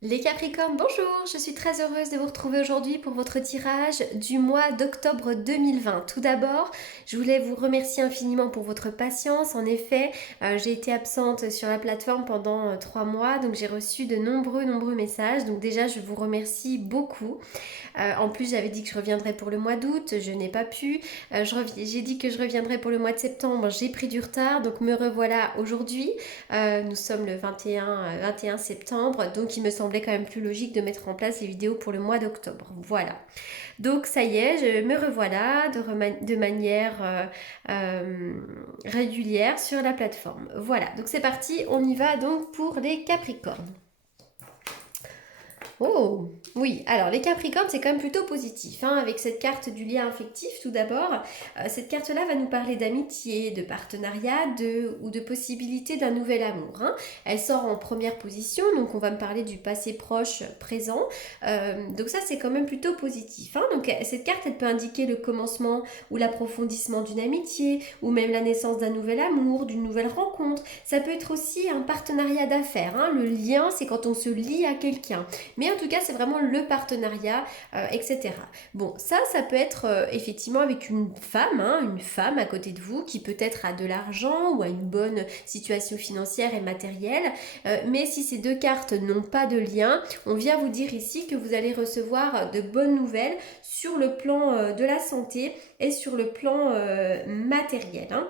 Les Capricornes, bonjour, je suis très heureuse de vous retrouver aujourd'hui pour votre tirage du mois d'octobre 2020. Tout d'abord, je voulais vous remercier infiniment pour votre patience. En effet, j'ai été absente sur la plateforme pendant 3 mois, donc j'ai reçu de nombreux messages. Donc déjà, je vous remercie beaucoup. En plus, j'avais dit que je reviendrais pour le mois d'août, je n'ai pas pu. J'ai dit que je reviendrais pour le mois de septembre, j'ai pris du retard, donc me revoilà aujourd'hui. Nous sommes le 21 septembre, donc il me semblait quand même plus logique de mettre en place les vidéos pour le mois d'octobre. Voilà. Donc ça y est, je me revoilà de manière régulière sur la plateforme. Voilà, donc c'est parti, on y va donc pour les Capricornes. Oh, oui. Alors, les Capricornes, c'est quand même plutôt positif, hein, avec cette carte du lien affectif, tout d'abord. Cette carte-là va nous parler d'amitié, de partenariat, ou de possibilité d'un nouvel amour, hein. Elle sort en première position, donc on va me parler du passé proche, présent. Donc ça, c'est quand même plutôt positif, hein. Donc, cette carte, elle peut indiquer le commencement ou l'approfondissement d'une amitié, ou même la naissance d'un nouvel amour, d'une nouvelle rencontre. Ça peut être aussi un partenariat d'affaires, hein. Le lien, c'est quand on se lie à quelqu'un. Mais en tout cas, c'est vraiment le partenariat, etc. Bon, ça peut être effectivement avec une femme, hein, une femme à côté de vous qui peut-être a de l'argent ou a une bonne situation financière et matérielle. Mais si ces deux cartes n'ont pas de lien, on vient vous dire ici que vous allez recevoir de bonnes nouvelles sur le plan de la santé et sur le plan matériel, hein.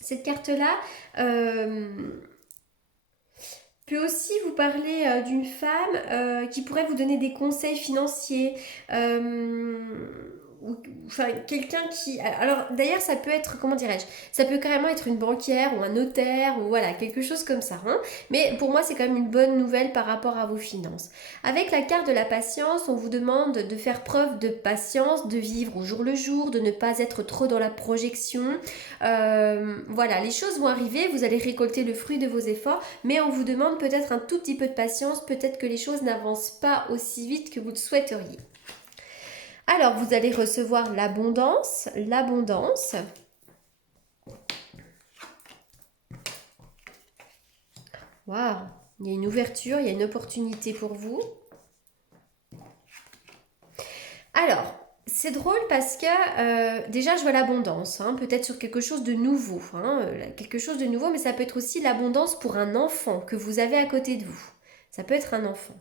Cette carte-là, peut aussi vous parler d'une femme qui pourrait vous donner des conseils financiers. euh, ou, enfin, quelqu'un qui... Alors, d'ailleurs, ça peut être, comment dirais-je, ça peut carrément être une banquière ou un notaire, ou voilà, quelque chose comme ça, hein. Mais pour moi, c'est quand même une bonne nouvelle par rapport à vos finances. Avec la carte de la patience, on vous demande de faire preuve de patience, de vivre au jour le jour, de ne pas être trop dans la projection. Voilà, les choses vont arriver, vous allez récolter le fruit de vos efforts, mais on vous demande peut-être un tout petit peu de patience, peut-être que les choses n'avancent pas aussi vite que vous le souhaiteriez. Alors, vous allez recevoir l'abondance, l'abondance. Waouh, il y a une ouverture, il y a une opportunité pour vous. Alors, c'est drôle parce que déjà je vois l'abondance, hein, peut-être sur quelque chose de nouveau, hein, quelque chose de nouveau, mais ça peut être aussi l'abondance pour un enfant que vous avez à côté de vous. Ça peut être un enfant.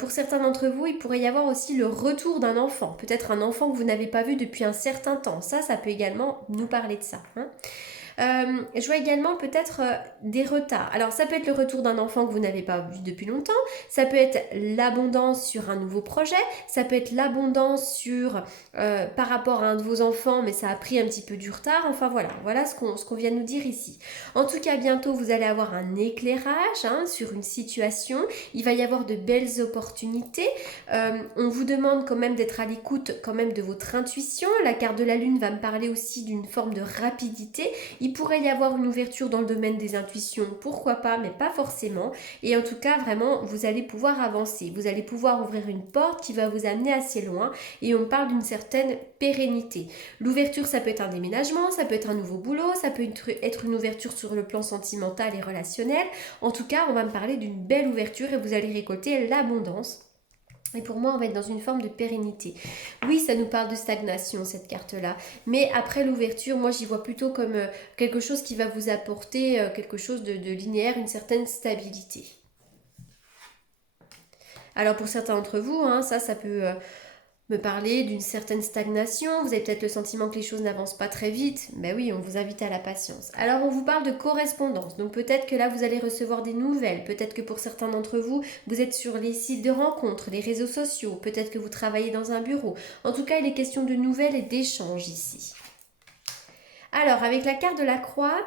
Pour certains d'entre vous, il pourrait y avoir aussi le retour d'un enfant, peut-être un enfant que vous n'avez pas vu depuis un certain temps. Ça peut également nous parler de ça, hein. Je vois également peut-être des retards. Alors ça peut être le retour d'un enfant que vous n'avez pas vu depuis longtemps, ça peut être l'abondance sur un nouveau projet, ça peut être l'abondance sur par rapport à un de vos enfants, mais ça a pris un petit peu du retard. Enfin voilà ce qu'on vient de nous dire ici. En tout cas, bientôt vous allez avoir un éclairage, hein, sur une situation. Il va y avoir de belles opportunités. On vous demande quand même d'être à l'écoute quand même de votre intuition. La carte de la lune va me parler aussi d'une forme de rapidité. Il pourrait y avoir une ouverture dans le domaine des intuitions, pourquoi pas, mais pas forcément. Et en tout cas, vraiment, vous allez pouvoir avancer. Vous allez pouvoir ouvrir une porte qui va vous amener assez loin. Et on parle d'une certaine pérennité. L'ouverture, ça peut être un déménagement, ça peut être un nouveau boulot, ça peut être une ouverture sur le plan sentimental et relationnel. En tout cas, on va me parler d'une belle ouverture et vous allez récolter l'abondance. Et pour moi, on va être dans une forme de pérennité. Oui, ça nous parle de stagnation, cette carte-là. Mais après l'ouverture, moi, j'y vois plutôt comme quelque chose qui va vous apporter quelque chose de linéaire, une certaine stabilité. Alors pour certains d'entre vous, hein, ça peut me parler d'une certaine stagnation. Vous avez peut-être le sentiment que les choses n'avancent pas très vite. Ben oui, on vous invite à la patience. Alors on vous parle de correspondance. Donc peut-être que là, vous allez recevoir des nouvelles. Peut-être que pour certains d'entre vous, vous êtes sur les sites de rencontres, les réseaux sociaux. Peut-être que vous travaillez dans un bureau. En tout cas, il est question de nouvelles et d'échanges ici. Alors, avec la carte de la croix,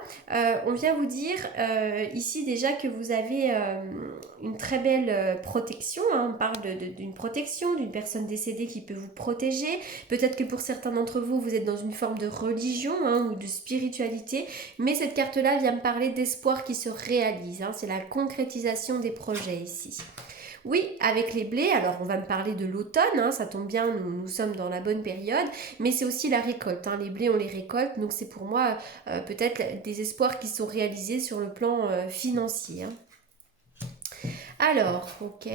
on vient vous dire ici déjà que vous avez une très belle protection, hein. On parle d'une protection, d'une personne décédée qui peut vous protéger. Peut-être que pour certains d'entre vous, vous êtes dans une forme de religion, hein, ou de spiritualité. Mais cette carte-là vient me parler d'espoir qui se réalise, hein. C'est la concrétisation des projets ici. Oui, avec les blés, alors on va me parler de l'automne, hein, ça tombe bien, nous sommes dans la bonne période, mais c'est aussi la récolte, hein, les blés on les récolte, donc c'est pour moi peut-être des espoirs qui sont réalisés sur le plan financier, hein. Alors, ok,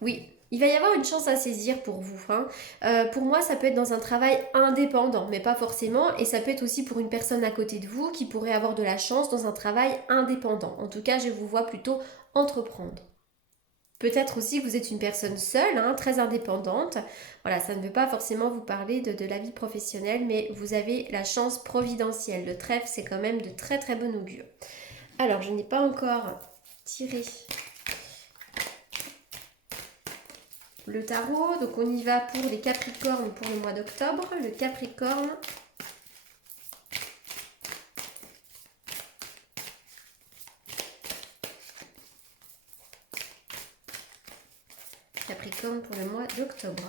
oui, il va y avoir une chance à saisir pour vous, hein. Pour moi, ça peut être dans un travail indépendant, mais pas forcément, et ça peut être aussi pour une personne à côté de vous qui pourrait avoir de la chance dans un travail indépendant. En tout cas, je vous vois plutôt entreprendre. Peut-être aussi que vous êtes une personne seule, hein, très indépendante. Voilà, ça ne veut pas forcément vous parler de la vie professionnelle, mais vous avez la chance providentielle. Le trèfle, c'est quand même de très très bon augure. Alors, je n'ai pas encore tiré le tarot, donc on y va pour les Capricornes pour le mois d'octobre. Le Capricorne, Capricorne pour le mois d'octobre.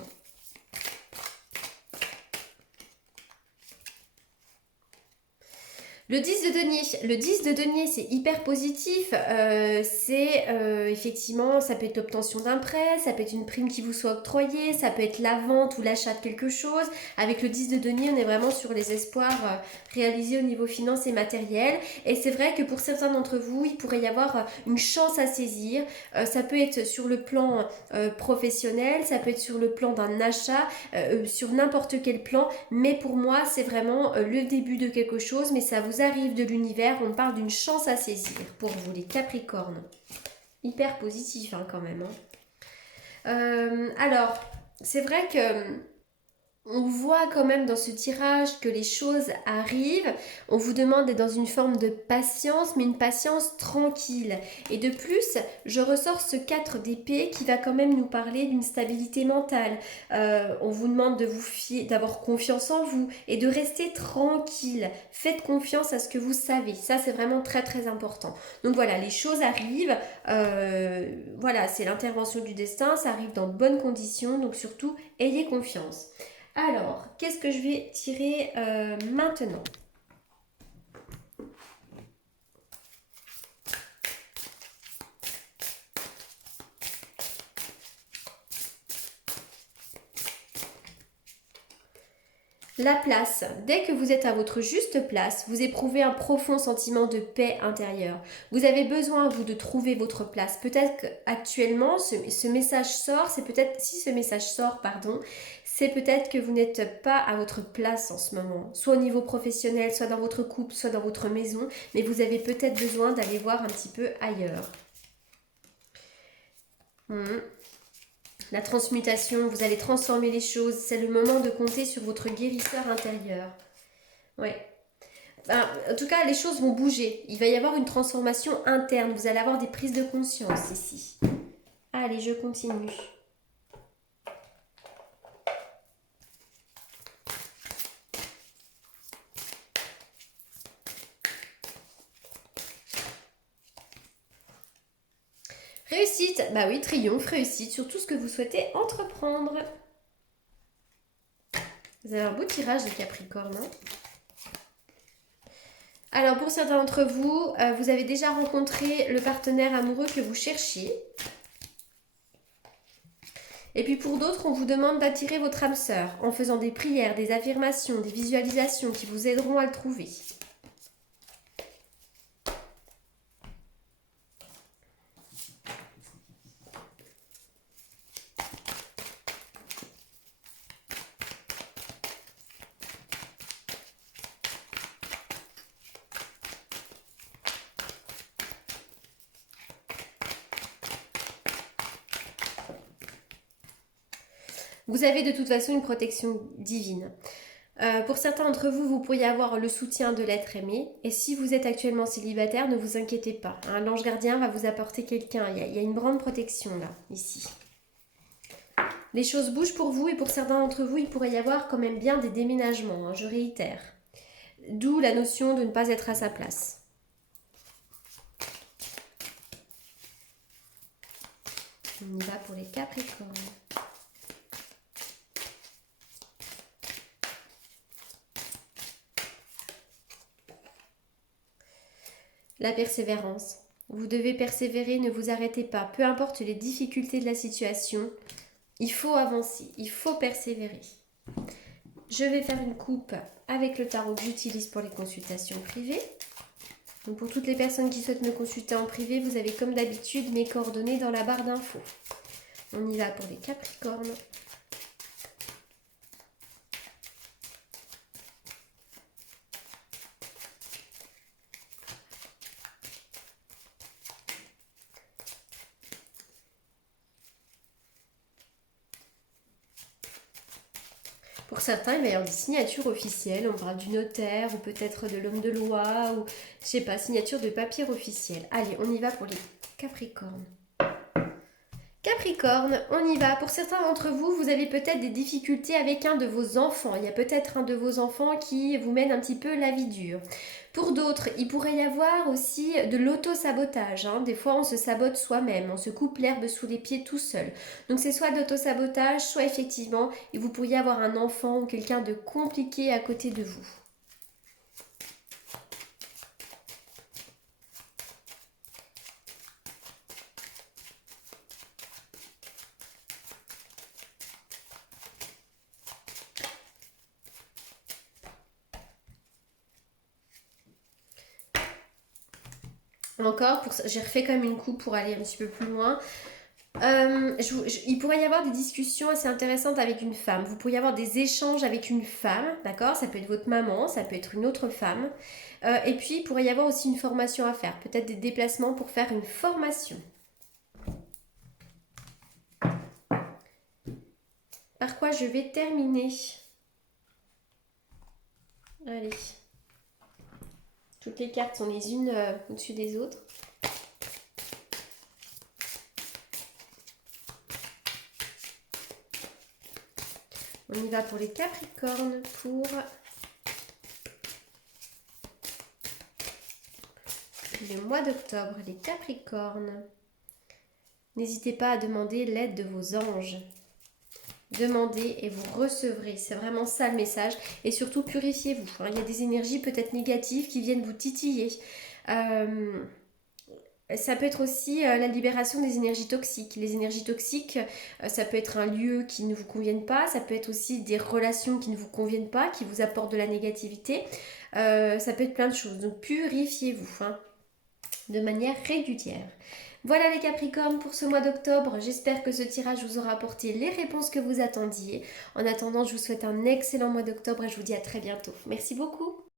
Le 10 de denier, c'est hyper positif. Effectivement, ça peut être l'obtention d'un prêt, ça peut être une prime qui vous soit octroyée, ça peut être la vente ou l'achat de quelque chose. Avec le 10 de denier, on est vraiment sur les espoirs réalisés au niveau finance et matériel. Et c'est vrai que pour certains d'entre vous, il pourrait y avoir une chance à saisir. Ça peut être sur le plan professionnel, ça peut être sur le plan d'un achat, sur n'importe quel plan. Mais pour moi, c'est vraiment le début de quelque chose, mais ça vous arrive de l'univers, on parle d'une chance à saisir pour vous les Capricornes. Hyper positif hein, quand même. Hein. Alors, c'est vrai que on voit quand même dans ce tirage que les choses arrivent. On vous demande d'être dans une forme de patience, mais une patience tranquille. Et de plus, je ressors ce 4 d'épée qui va quand même nous parler d'une stabilité mentale. On vous demande de vous fier, d'avoir confiance en vous et de rester tranquille. Faites confiance à ce que vous savez. Ça, c'est vraiment très très important. Donc voilà, les choses arrivent. Voilà, c'est l'intervention du destin. Ça arrive dans de bonnes conditions. Donc surtout, ayez confiance. Alors, qu'est-ce que je vais tirer maintenant? La place. Dès que vous êtes à votre juste place, vous éprouvez un profond sentiment de paix intérieure. Vous avez besoin, vous, de trouver votre place. Peut-être qu'actuellement, ce message sort, c'est peut-être, si ce message sort, pardon, c'est peut-être que vous n'êtes pas à votre place en ce moment. Soit au niveau professionnel, soit dans votre couple, soit dans votre maison, mais vous avez peut-être besoin d'aller voir un petit peu ailleurs. La transmutation, vous allez transformer les choses. C'est le moment de compter sur votre guérisseur intérieur. Ouais. Enfin, en tout cas, les choses vont bouger. Il va y avoir une transformation interne. Vous allez avoir des prises de conscience ici. Allez, je continue. Réussite, bah oui, triomphe, réussite sur tout ce que vous souhaitez entreprendre. Vous avez un beau tirage de Capricorne. Hein. Alors pour certains d'entre vous, vous avez déjà rencontré le partenaire amoureux que vous cherchiez. Et puis pour d'autres, on vous demande d'attirer votre âme sœur en faisant des prières, des affirmations, des visualisations qui vous aideront à le trouver. Vous avez de toute façon une protection divine. Pour certains d'entre vous, vous pourriez avoir le soutien de l'être aimé. Et si vous êtes actuellement célibataire, ne vous inquiétez pas. Hein, l'ange gardien va vous apporter quelqu'un. Il y a une grande protection là, ici. Les choses bougent pour vous et pour certains d'entre vous, il pourrait y avoir quand même bien des déménagements. Hein, je réitère. D'où la notion de ne pas être à sa place. On y va pour les Capricornes. La persévérance. Vous devez persévérer, ne vous arrêtez pas. Peu importe les difficultés de la situation, il faut avancer, il faut persévérer. Je vais faire une coupe avec le tarot que j'utilise pour les consultations privées. Donc pour toutes les personnes qui souhaitent me consulter en privé, vous avez comme d'habitude mes coordonnées dans la barre d'infos. On y va pour les Capricornes. Pour certains, il va y avoir des signatures officielles. On parle du notaire ou peut-être de l'homme de loi ou, je sais pas, signature de papier officiel. Allez, on y va pour les Capricornes. Capricorne, on y va. Pour certains d'entre vous, vous avez peut-être des difficultés avec un de vos enfants. Il y a peut-être un de vos enfants qui vous mène un petit peu la vie dure. Pour d'autres, il pourrait y avoir aussi de l'auto-sabotage. Des fois, on se sabote soi-même, on se coupe l'herbe sous les pieds tout seul. Donc c'est soit de l'auto-sabotage, soit effectivement, et vous pourriez avoir un enfant ou quelqu'un de compliqué à côté de vous. Encore, j'ai refait quand même une coupe pour aller un petit peu plus loin. Il pourrait y avoir des discussions assez intéressantes avec une femme. Vous pourriez avoir des échanges avec une femme, d'accord? Ça peut être votre maman, ça peut être une autre femme. Et puis, il pourrait y avoir aussi une formation à faire. Peut-être des déplacements pour faire une formation. Par quoi je vais terminer? Allez. Toutes les cartes sont les unes au-dessus des autres. On y va pour les Capricornes pour le mois d'octobre. Les Capricornes, n'hésitez pas à demander l'aide de vos anges. Demandez et vous recevrez. C'est vraiment ça le message. Et surtout, purifiez-vous. Il y a des énergies peut-être négatives qui viennent vous titiller. Ça peut être aussi la libération des énergies toxiques. Les énergies toxiques, ça peut être un lieu qui ne vous convienne pas. Ça peut être aussi des relations qui ne vous conviennent pas, qui vous apportent de la négativité. Ça peut être plein de choses. Donc, purifiez-vous de manière régulière. Voilà les Capricornes pour ce mois d'octobre. J'espère que ce tirage vous aura apporté les réponses que vous attendiez. En attendant, je vous souhaite un excellent mois d'octobre et je vous dis à très bientôt. Merci beaucoup.